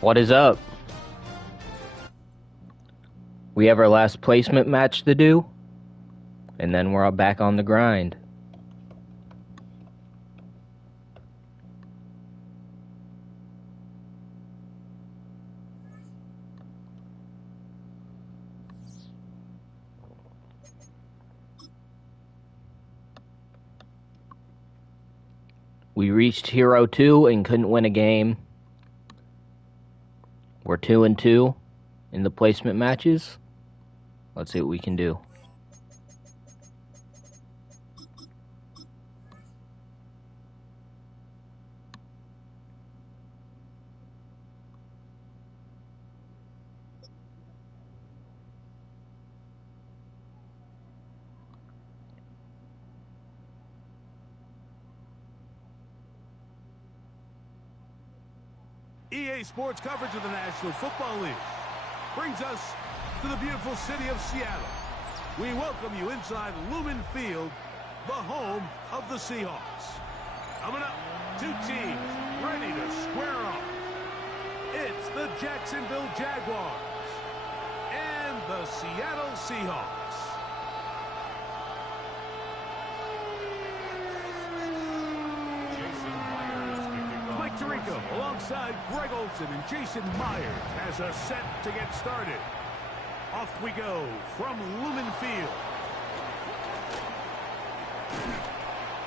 What is up? We have our last placement match to do, and then we're all back on the grind. We reached Hero 2 and couldn't win a game. We're 2-2 in the placement matches. Let's see what we can do. EA Sports coverage of the National Football League brings us to the beautiful city of Seattle. We welcome you inside Lumen Field, the home of the Seahawks. Coming up, two teams ready to square off. It's the Jacksonville Jaguars and the Seattle Seahawks. Tirico alongside Greg Olsen and Jason Myers has us set to get started. Off we go from Lumen Field.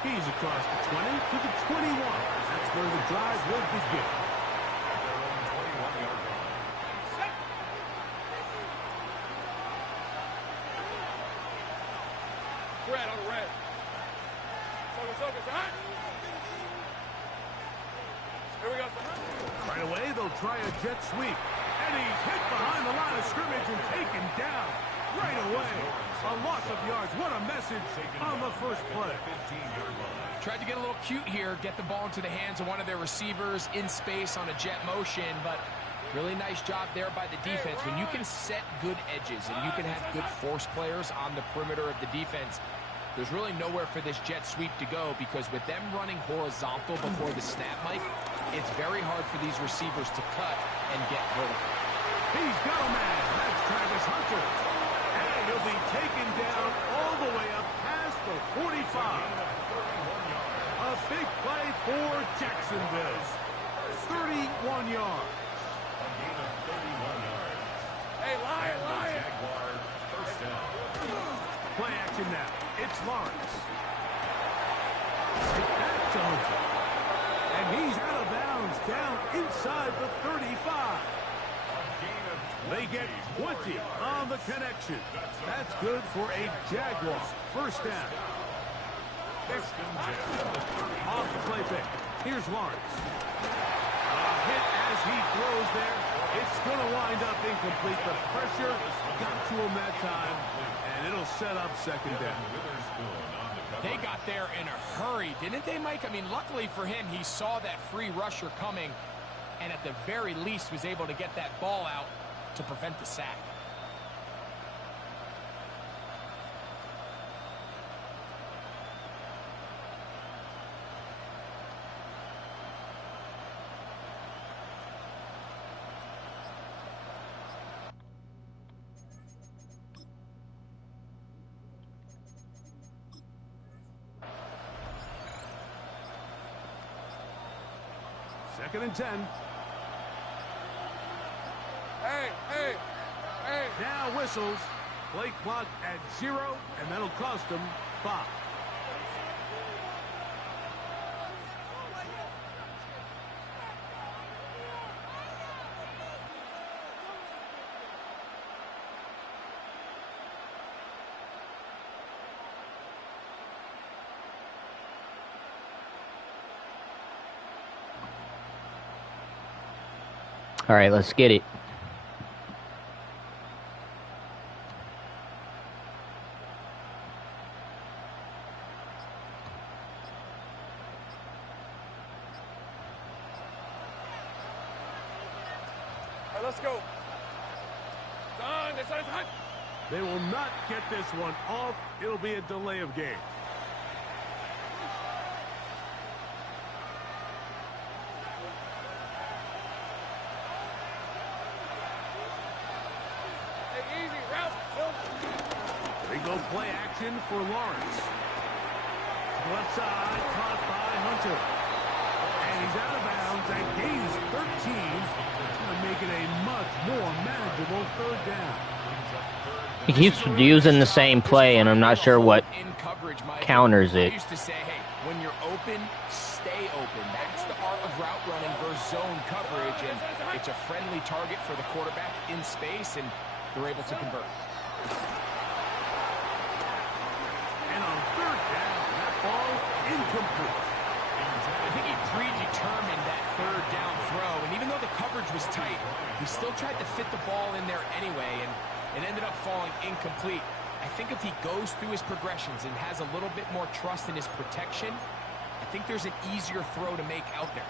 He's across the 20 to the 21. That's where the drive will begin. Red on red. Focus, hot. Here we go. Right away, they'll try a jet sweep. And he's hit behind the line of scrimmage and taken down right away. A loss of yards. What a message on the first play. Tried to get a little cute here, get the ball into the hands of one of their receivers in space on a jet motion, but really nice job there by the defense. When you can set good edges and you can have good force players on the perimeter of the defense, there's really nowhere for this jet sweep to go, because with them running horizontal before the snap, Mike, it's very hard for these receivers to cut and get vertical. He's got a man. That's Travis Hunter. And he'll be taken down all the way up past the 45. A big play for Jacksonville. 31 yards. Hey, Lion. Play action now. It's Lawrence. Back to Hunter. And he's out of bounds down inside the 35. They get 20 on the connection. That's good for a Jaguar. First down. Off the play fake. Here's Lawrence. A hit as he throws there. It's going to wind up incomplete. The pressure got to him that time, and it'll set up second down. They got there in a hurry, didn't they, Mike? I mean, luckily for him, he saw that free rusher coming, and at the very least was able to get that ball out to prevent the sack. Second and 10. Hey. Now whistles. Play clock at 0, and that'll cost them 5. All right, let's get it. All right, let's go. It's hot. They will not get this one off. It'll be a delay of game. They go play action for Lawrence. To the left side, caught by Hunter. And he's out of bounds and gains 13 to make it a much more manageable third down. He keeps using the same play, and I'm not sure what counters it. I used to say, hey, when you're open, stay open. That's the art of route running versus zone coverage, and it's a friendly target for the quarterback in space, and they're able to convert. And on third down, that ball incomplete. I think he predetermined that third down throw, and even though the coverage was tight, he still tried to fit the ball in there anyway, and it ended up falling incomplete. I think if he goes through his progressions and has a little bit more trust in his protection, I think there's an easier throw to make out there.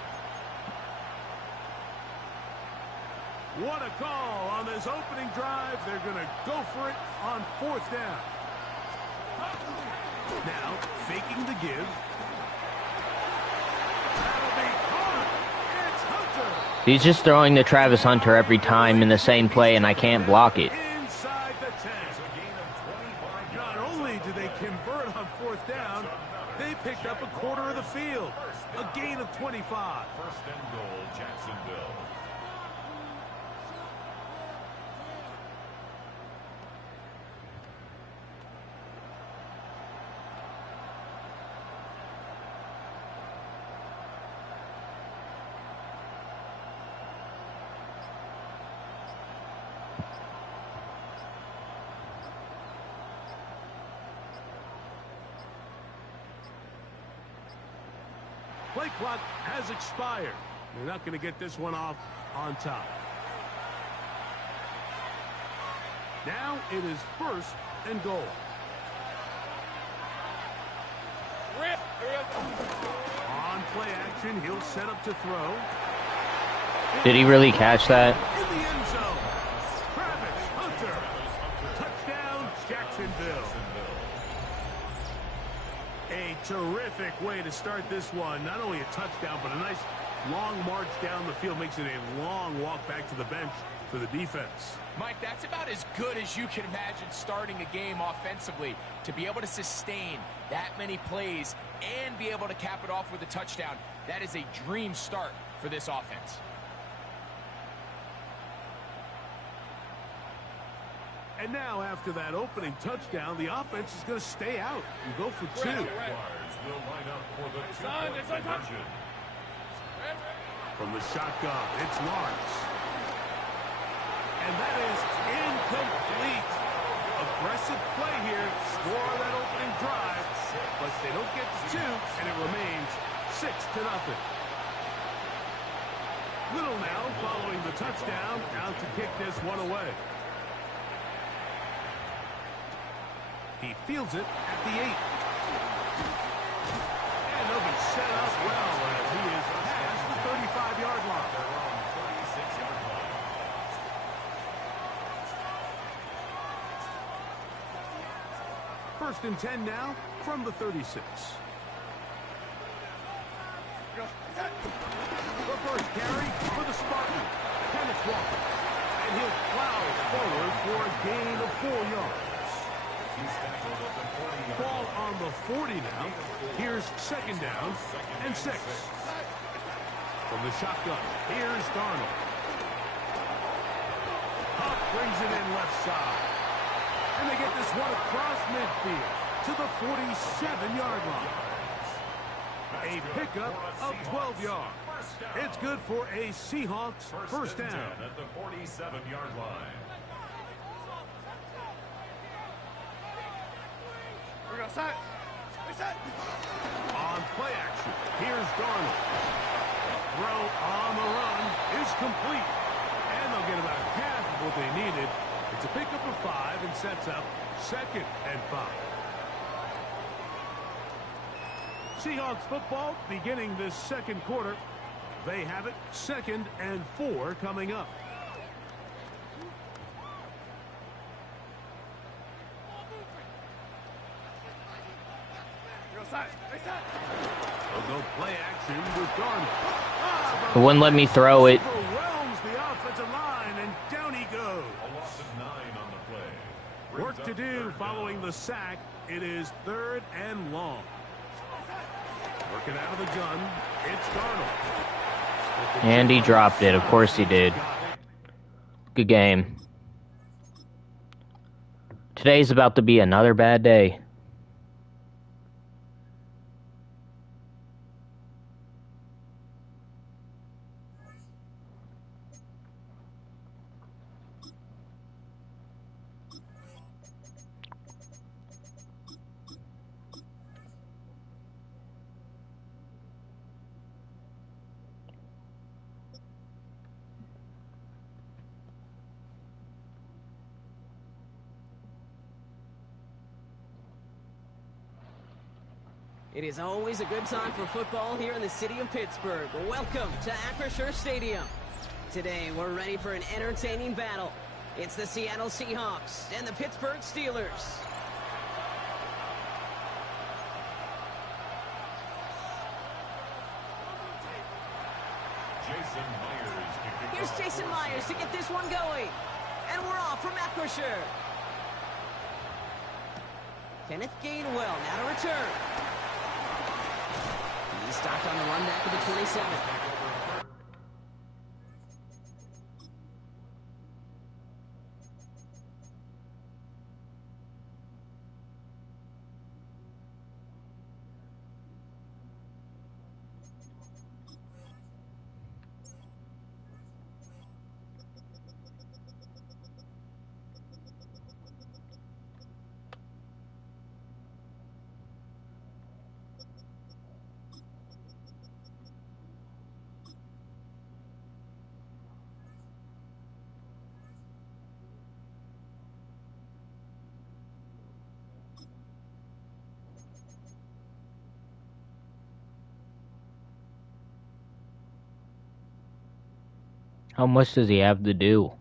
What a call on this opening drive. They're going to go for it on fourth down. Now, faking the give. That'll be caught. It's Hunter. He's just throwing to Travis Hunter every time in the same play, and I can't block it. Inside the 10. Not only do they convert on fourth down, they picked up a quarter of the field. A gain of 25. First and goal, Jacksonville. Play clock has expired. They're not going to get this one off on time. Now it is first and goal. On play action, he'll set up to throw. Did he really catch that? In the end zone. Travis Hunter. Touchdown, Jacksonville. A terrific way to start this one. Not only a touchdown, but a nice long march down the field. Makes it a long walk back to the bench for the defense. Mike, that's about as good as you can imagine starting a game offensively. To be able to sustain that many plays and be able to cap it off with a touchdown, that is a dream start for this offense. And now, after that opening touchdown, the offense is going to stay out and go for two. Will line up for the two-point conversion. From the shotgun, it's Lawrence. And that is incomplete. Aggressive play here. Score on that opening drive. But they don't get to two, and it remains 6-0. Little now following the touchdown, out to kick this one away. He fields it at the 8. And they'll be set up well as he is past the 35-yard line. First and 10 now from the 36. The first carry for the Spartan, Kenneth Walker. And he'll plow forward for a gain of 4 yards. Ball on the 40 now. Here's second down and 6. From the shotgun, here's Darnold. Huff brings it in left side. And they get this one across midfield to the 47-yard line. A pickup of 12 yards. It's good for a Seahawks first down. At the 47-yard line. On play action, here's Darnold. Throw on the run is complete. And they'll get about half of what they needed. It's a pickup of 5 and sets up second and 5. Seahawks football beginning this second quarter. They have it 2nd and 4 coming up. They'll go play action with Darnold. It wouldn't let me throw it. Overwhelms the offensive line, and down he goes. A loss of 9 on the play. Work to do following the a sack. It is 3rd and long. Working out of the gun, it's Darnold. And he dropped it. Of course he did. Good game. Today's about to be another bad day. It is always a good time for football here in the city of Pittsburgh. Welcome to Acrisure Stadium. Today, we're ready for an entertaining battle. It's the Seattle Seahawks and the Pittsburgh Steelers. Here's Jason Myers to get this one going. And we're off from Acrisure. Kenneth Gainwell now to return. He's stopped on the run back of the 27. How much does he have to do?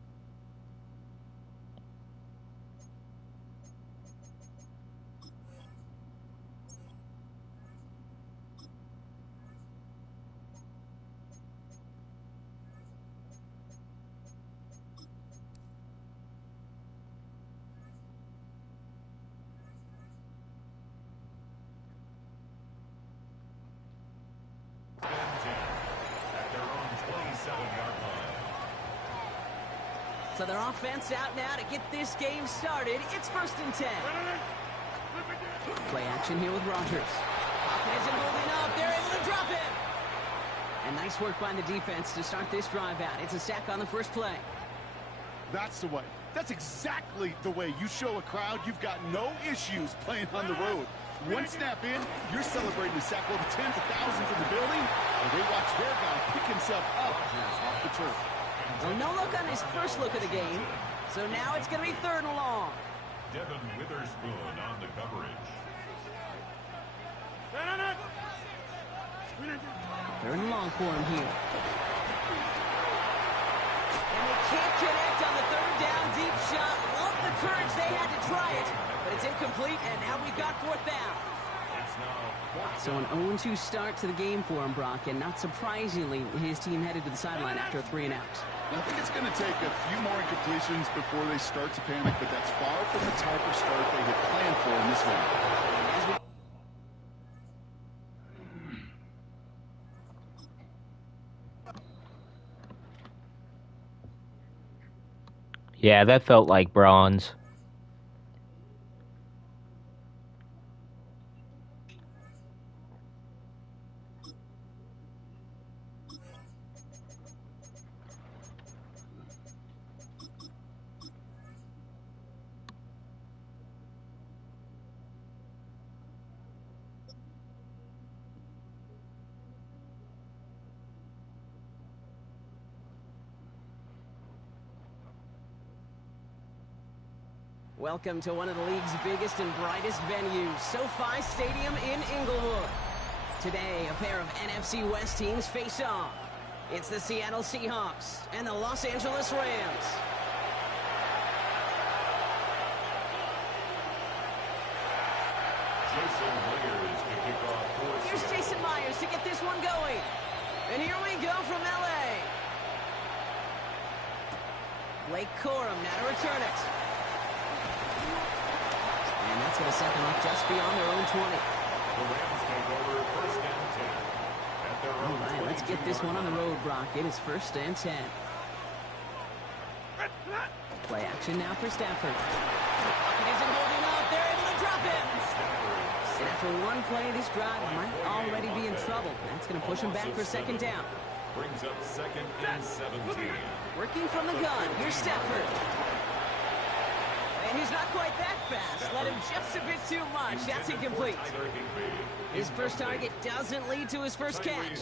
So their offense out now to get this game started. It's 1st and 10. Play action here with Rodgers. Pocket isn't holding up. They're able to drop it. And nice work by the defense to start this drive out. It's a sack on the first play. That's the way. That's exactly the way you show a crowd you've got no issues playing on the road. One snap in, you're celebrating the sack while the tens of thousands in the building, and they watch their guy pick himself up off the turf. Well, no look on his first look of the game, so now it's going to be 3rd and long. Devin Witherspoon on the coverage. 3rd and long for him here. And they can't connect on the 3rd down deep shot. Love the courage they had to try it, but it's incomplete, and now we've got 4th down. So an 0-2 start to the game for him, Brock, and not surprisingly, his team headed to the sideline after a 3 and out. I think it's going to take a few more incompletions before they start to panic, but that's far from the type of start they had planned for in this one. Yeah, that felt like bronze. Welcome to one of the league's biggest and brightest venues, SoFi Stadium in Inglewood. Today, a pair of NFC West teams face off. It's the Seattle Seahawks and the Los Angeles Rams. Jason Myers to kick off for Here's Seattle. Jason Myers to get this one going. And here we go from L.A. Blake Corum now to return it. And that's going to set them up just beyond their own 20. The Rams take over first and 10. At their All own right, let's get this one on the road, Brock. It is first and 10. Play action now for Stafford. It isn't holding up. They're able to drop him. And after one play, this drive might already be in trouble. That's going to push him back for second down. Brings up second and 17. Working from the gun. Here's Stafford. And he's not quite that fast. Let him just a bit too much. That's incomplete. His first target doesn't lead to his first catch.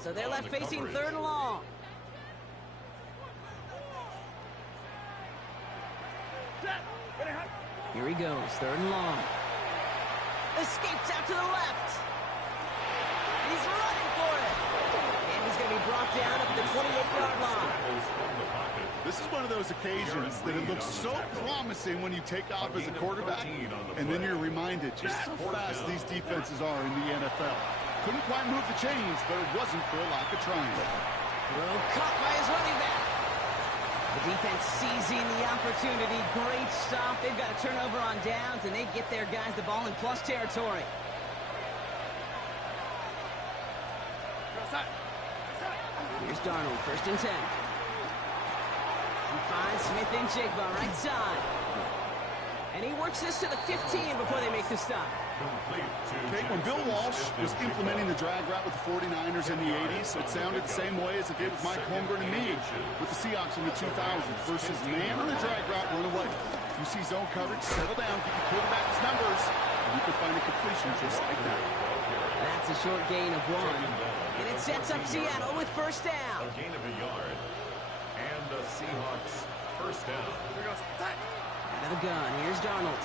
So they're left facing third and long. Here he goes, third and long. Escapes out to the left. He's running for it. And he's going to be brought down at the 28-yard line. This is one of those occasions that it looks so promising when you take off as a quarterback, and then you're reminded just how fast these defenses are in the NFL. Couldn't quite move the chains, but it wasn't for a lack of trying. Throw caught by his running back. The defense seizing the opportunity. Great stop. They've got a turnover on downs, and they get their guys the ball in plus territory. Here's Darnold, first and 10. He finds Smith and Jigba right side. And he works this to the 15 before they make the stop. Okay, when Bill Walsh was implementing the drag route with the 49ers in the 80s, it sounded the same way as it did with Mike Holmgren and me with the Seahawks in the 2000s versus man on the drag route, run away. You see zone coverage, settle down, give your quarterback his numbers, and you can find a completion just like that. That's a short gain of 1. And it sets up Seattle with first down. A gain of a yard. And the Seahawks first down. Out of the gun, here's Darnold.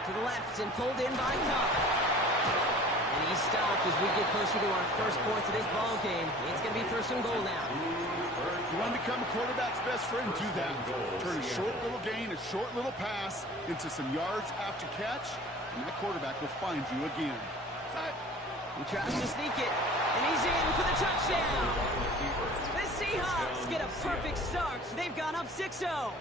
To the left and pulled in by Cobb. And he's stopped as we get closer to our first points of this ball game. It's going to be first and goal now. You want to become a quarterback's best friend? Do that. Turn a short little gain, a short little pass into some yards after catch, and that quarterback will find you again. He tries to sneak it, and he's in for the touchdown. The Seahawks get a perfect start. They've gone up 6-0.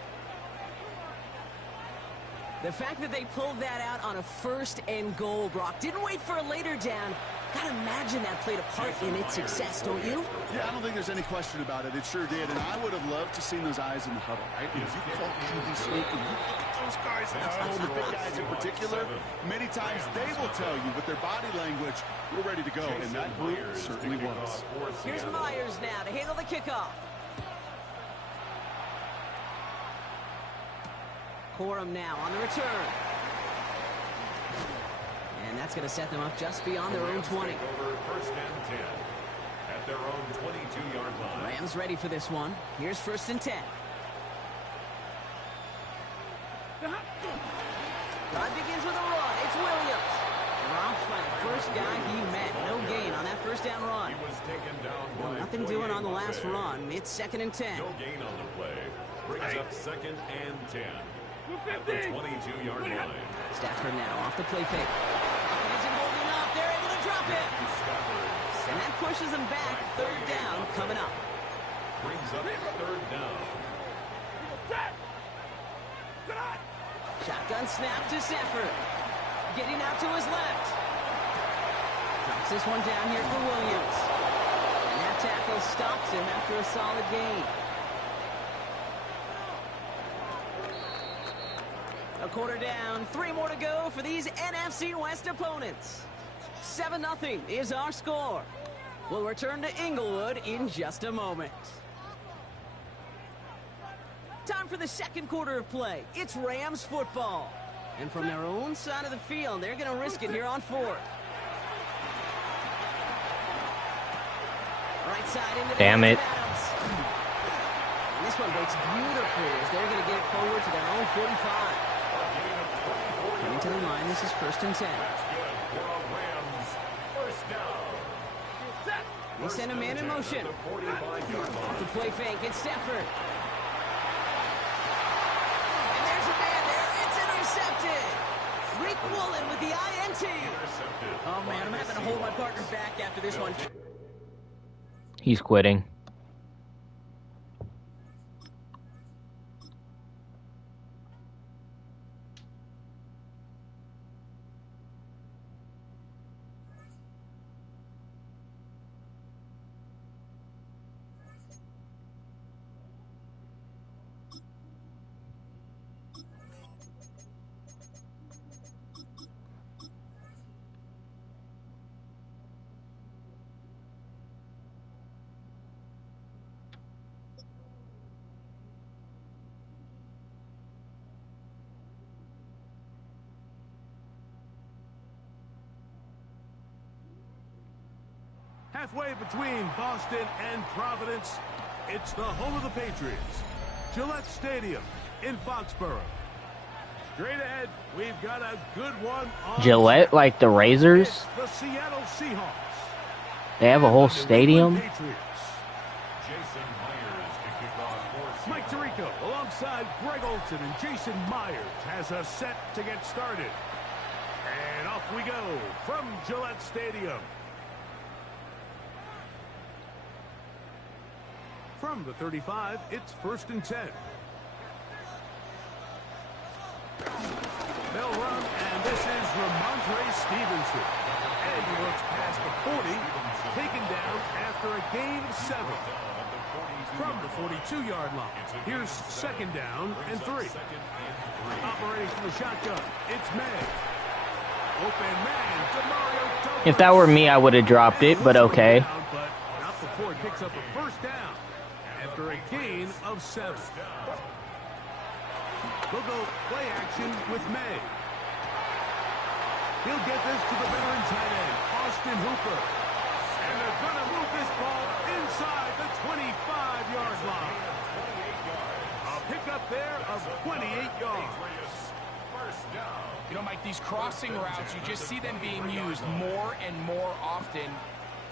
The fact that they pulled that out on a first and goal, Brock, didn't wait for a later down. Gotta imagine that played a part in its success, don't you? Yeah, I don't think there's any question about it. It sure did, and I would have loved to seen those eyes in the huddle, right? Because you call QB sneak, and you look at those guys in the huddle, the big guys in particular. Many times they will tell you with their body language, we're ready to go, and that group certainly was. Here's Myers now to handle the kickoff. Corum now on the return. And that's going to set them up just beyond their own 20. First and 10 at their own 22-yard line. Rams ready for this one. Here's first and 10. Drive begins with a run. It's Williams. Drops by the first guy he met. No gain on that first down run. He was taken down by Nothing doing on the last run. It's second and 10. no gain on the play. Brings up second and 10 at the 22-yard line. Stafford now off the play fake. It isn't holding up. They're able to drop it. And that pushes them back. Third down coming up. Brings up third down. Shotgun snap to Stafford. Getting out to his left. Drops this one down here for Williams. And that tackle stops him after a solid gain. A quarter down, 3 more to go for these NFC West opponents. 7-0 is our score. We'll return to Inglewood in just a moment. Time for the second quarter of play. It's Rams football. And from their own side of the field, they're going to risk it here on 4th. Right side into the Damn it. And this one breaks beautifully as they're going to get it forward to their own 45. Coming to the line, this is first and 10. They send a man in motion. Off the play fake, it's Stafford. And there's a man there, it's intercepted. Rick Woolen with the INT. Oh man, I'm having to hold my partner back after this one. He's quitting. Halfway between Boston and Providence, it's the home of the Patriots, Gillette Stadium in Foxborough. Straight ahead, we've got a good one on Gillette, like the Razors? It's the Seattle Seahawks. They have a whole stadium? Jason Myers to kick off for Mike Tirico alongside Greg Olson, and Jason Myers has a set to get started. And off we go from Gillette Stadium. From the 35, it's 1st and 10. They'll run, and this is Ramondre Stevenson. And he looks past the 40, taken down after a gain of 7. From the 42-yard line, here's 2nd down and 3. Operating from the shotgun, it's May. Open man, DeMario Douglas. If that were me, I would have dropped it, but okay. But not before it picks up a 1st down after a gain of 7. They'll go play action with May. He'll get this to the veteran tight end, Austin Hooper. And they're going to move this ball inside the 25-yard line. A pickup there of 28 yards. You know, Mike, these crossing routes, you just see them being used more and more often.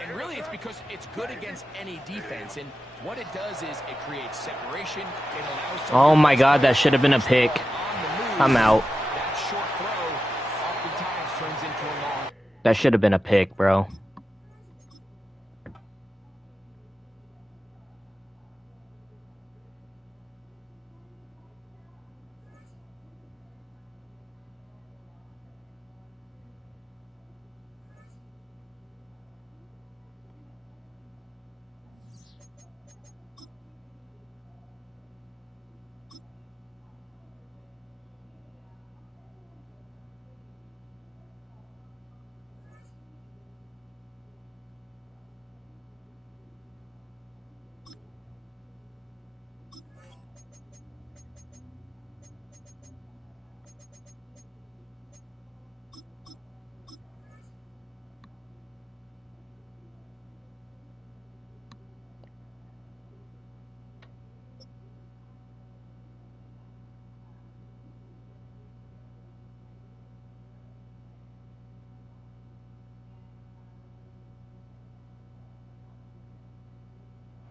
And really, it's because it's good against any defense. And what it does is it creates separation. It allows. Oh my God, that should have been a pick. I'm out. That short throw oftentimes turns into a long. That should have been a pick, bro.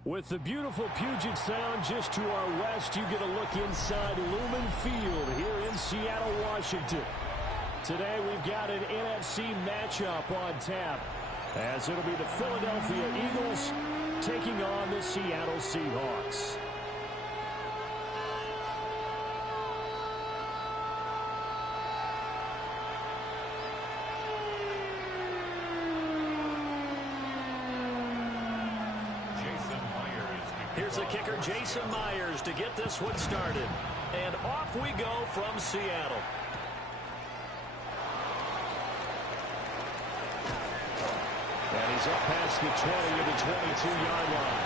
With the beautiful Puget Sound just to our west, you get a look inside Lumen Field here in Seattle, Washington. Today we've got an NFC matchup on tap, as it'll be the Philadelphia Eagles taking on the Seattle Seahawks. Here's the kicker, Jason Myers, to get this one started. And off we go from Seattle. And he's up past the 20 to the 22-yard line.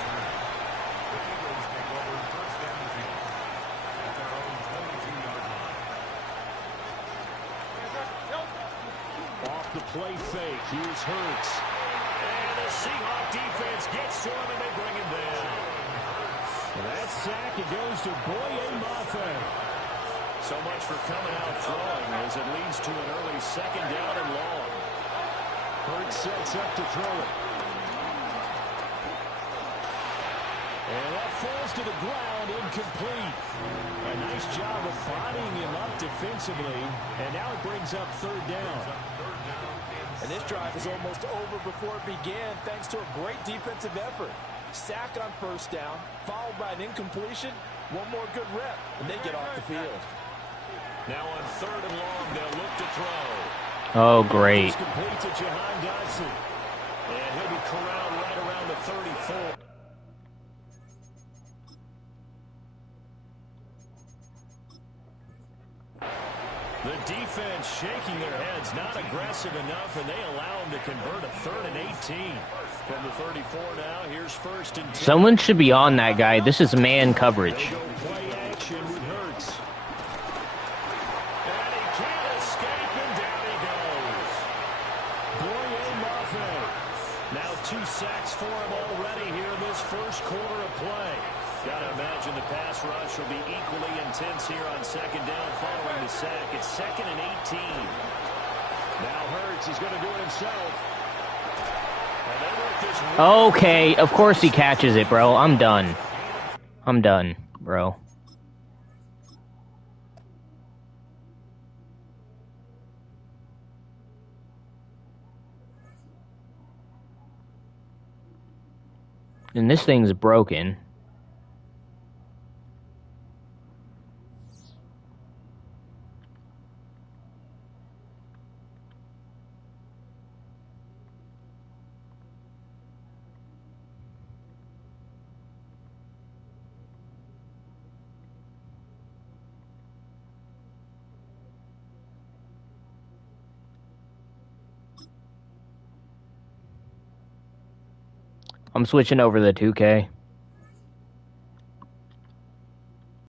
Off the play fake, here's Hurts. And the Seahawk defense gets to him and they bring him down. That sack, it goes to Boye Mafe. So much for coming out throwing as it leads to an early 2nd down and long. Hurts sets up to throw it. And that falls to the ground, incomplete. A nice job of bodying him up defensively. And now it brings up 3rd down. And this drive is almost over before it began, thanks to a great defensive effort. Sack on 1st down, followed by an incompletion. One more good rep, and they get off the field. Now on 3rd and long, they'll look to throw. Oh, great. Complete to Jahan Dotson. And he'll be corralled right around the 34. The defense shaking their heads, not aggressive enough, and they allow him to convert a 3rd and 18. From the 34 now, here's 1st and 10. Someone should be on that guy. This is man coverage. They go play action with Hurts. And he can't escape, and down he goes. Boye Mafe. Now 2 sacks first quarter of play. Gotta imagine the pass rush will be equally intense here on second down following the sack. It's 2nd and 18. Now Hurts is going to do it himself. And they work this Okay, of course he catches it, bro. I'm done. I'm done, bro. And this thing's broken. I'm switching over to 2K.